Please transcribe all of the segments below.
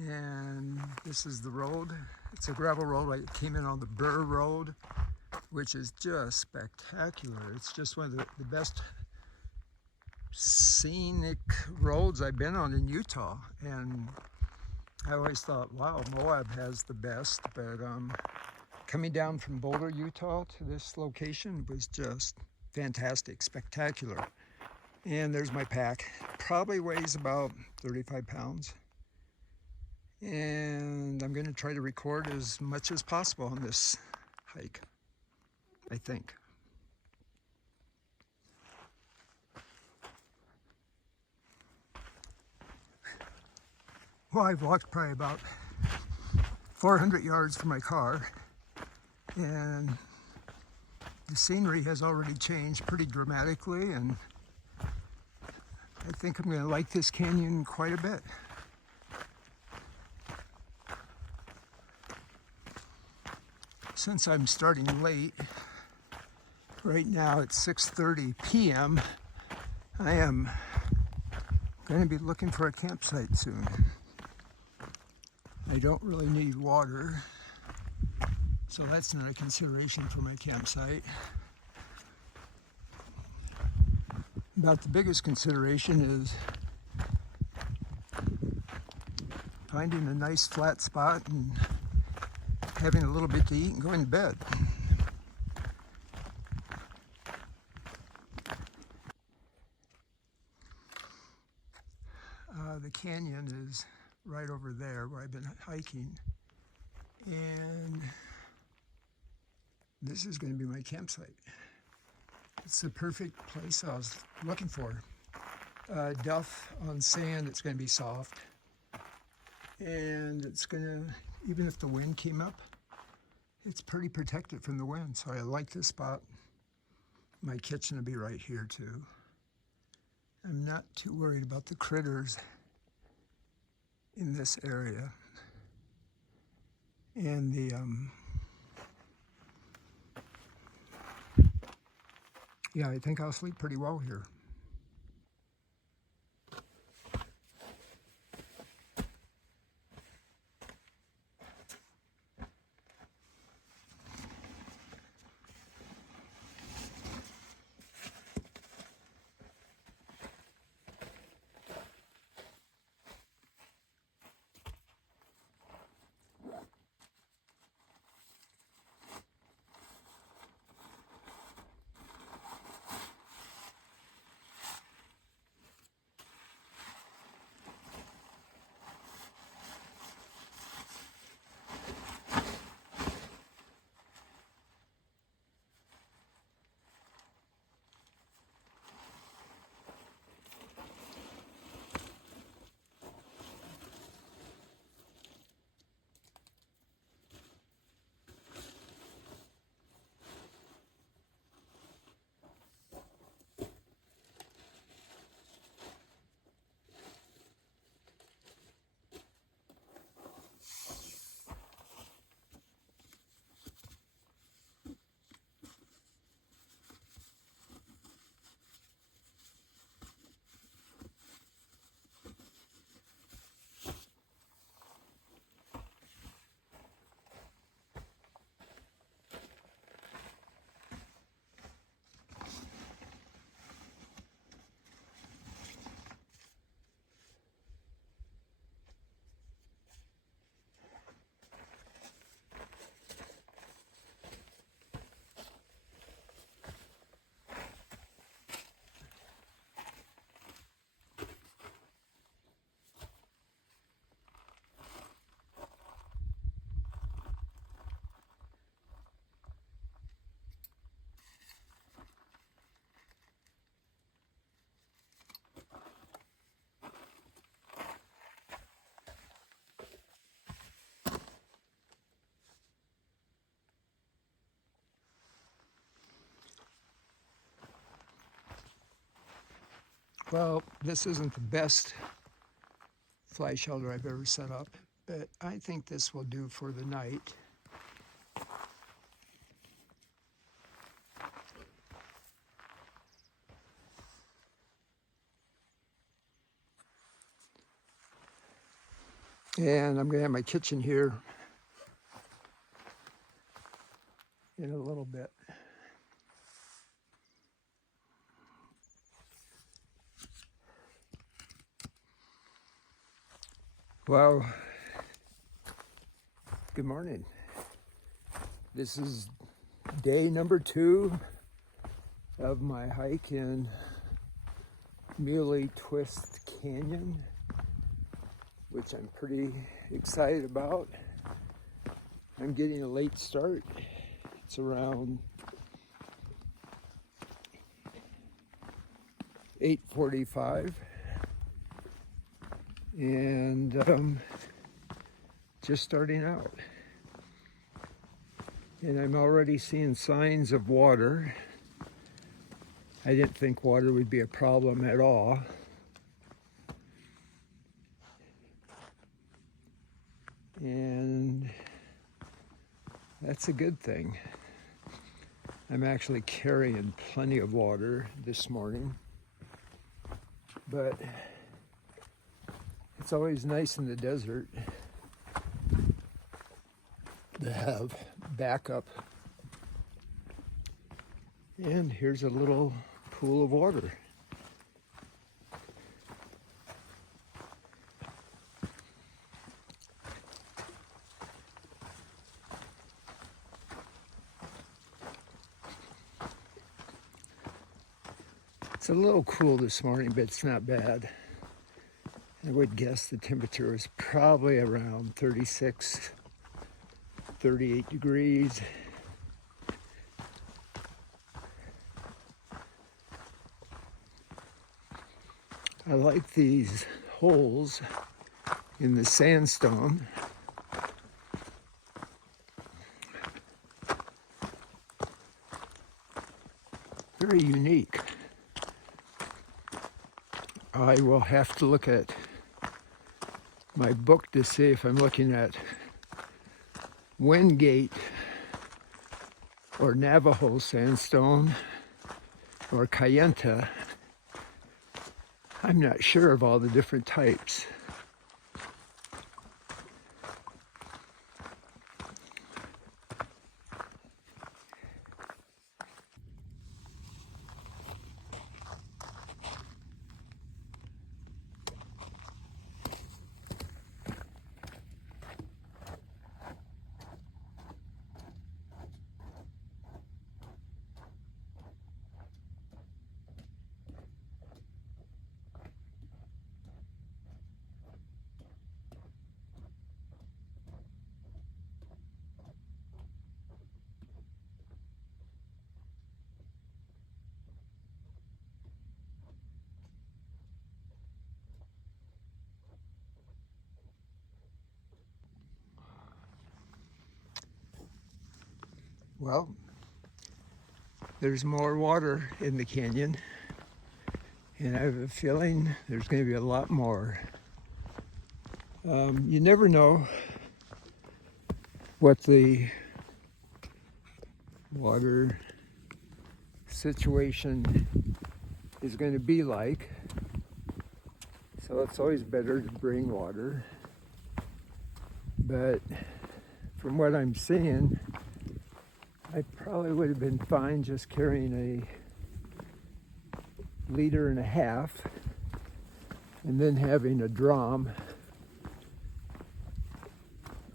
And this is the road. It's a gravel road. I came in on the Burr Road, which is just spectacular. It's just one of the best scenic roads I've been on in Utah. And I always thought, wow, Moab has the best, but coming down from Boulder, Utah to this location was just fantastic, spectacular. And there's my pack. Probably weighs about 35 pounds. And I'm going to try to record as much as possible on this hike, I think. Well, I've walked probably about 400 yards from my car, and the scenery has already changed pretty dramatically, and I think I'm going to like this canyon quite a bit. Since I'm starting late, right now it's 6:30 p.m., I am going to be looking for a campsite soon. I don't really need water, so that's not a consideration for my campsite. About the biggest consideration is finding a nice flat spot and having a little bit to eat and going to bed. The canyon is right over there where I've been hiking, and this is going to be my campsite. It's the perfect place I was looking for. Duff on sand, it's going to be soft, and it's going to, even if the wind came up, it's pretty protected from the wind, so I like this spot. My kitchen will be right here too. I'm not too worried about the critters in this area. And yeah, I think I'll sleep pretty well here. Well, this isn't the best fly shelter I've ever set up, but I think this will do for the night. And I'm going to have my kitchen here in a little bit. Well, good morning. This is day number 2 of my hike in Muley Twist Canyon, which I'm pretty excited about. I'm getting a late start. It's around 8:45, and just starting out. And I'm already seeing signs of water. I didn't think water would be a problem at all. And that's a good thing. I'm actually carrying plenty of water this morning, but it's always nice in the desert to have backup. And here's a little pool of water. It's a little cool this morning, but it's not bad. I would guess the temperature is probably around 36, 38 degrees. I like these holes in the sandstone. Very unique. I will have to look at my book to see if I'm looking at Wingate or Navajo sandstone or Kayenta. I'm not sure of all the different types. Well, there's more water in the canyon, and I have a feeling there's going to be a lot more. You never know what the water situation is going to be like, so it's always better to bring water. But from what I'm seeing, I probably would have been fine just carrying a liter and a half and then having a drum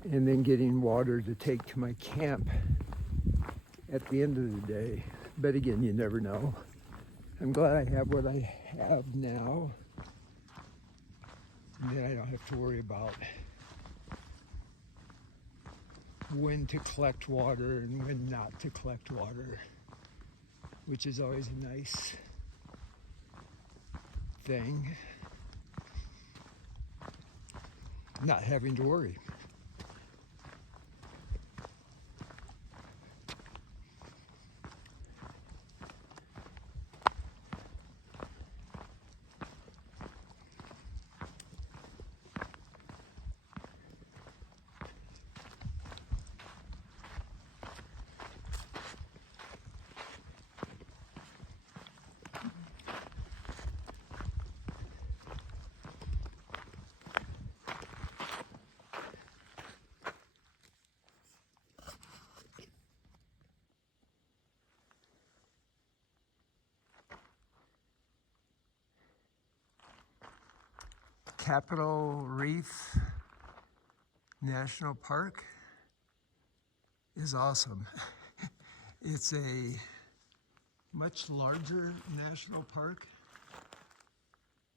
and then getting water to take to my camp at the end of the day. But again, you never know. I'm glad I have what I have now, and then I don't have to worry about when to collect water and when not to collect water, which is always a nice thing, not having to worry. Capitol Reef National Park is awesome. It's a much larger national park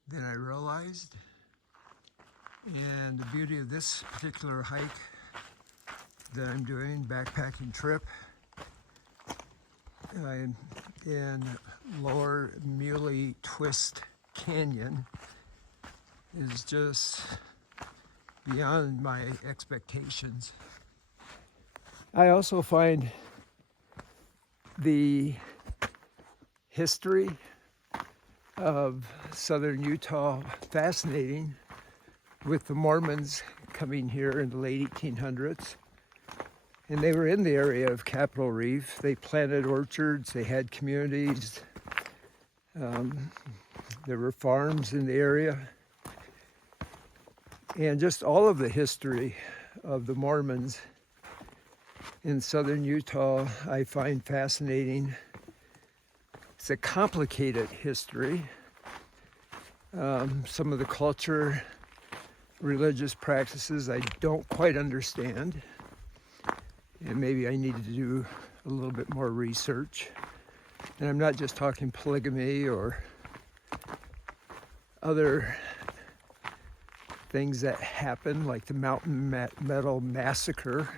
than I realized. And the beauty of this particular hike that I'm doing, backpacking trip, in Lower Muley Twist Canyon, is just beyond my expectations. I also find the history of southern Utah fascinating, with the Mormons coming here in the late 1800s. And they were in the area of Capitol Reef. They planted orchards, they had communities, there were farms in the area. And just all of the history of the Mormons in southern Utah I find fascinating. It's a complicated history. Some of the culture, religious practices I don't quite understand. And maybe I need to do a little bit more research. And I'm not just talking polygamy or other things that happen, like the Mountain Meadow Massacre.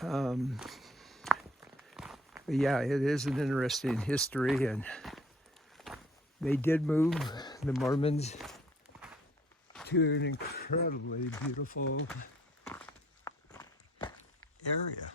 But yeah, it is an interesting history, and they did move, the Mormons, to an incredibly beautiful area.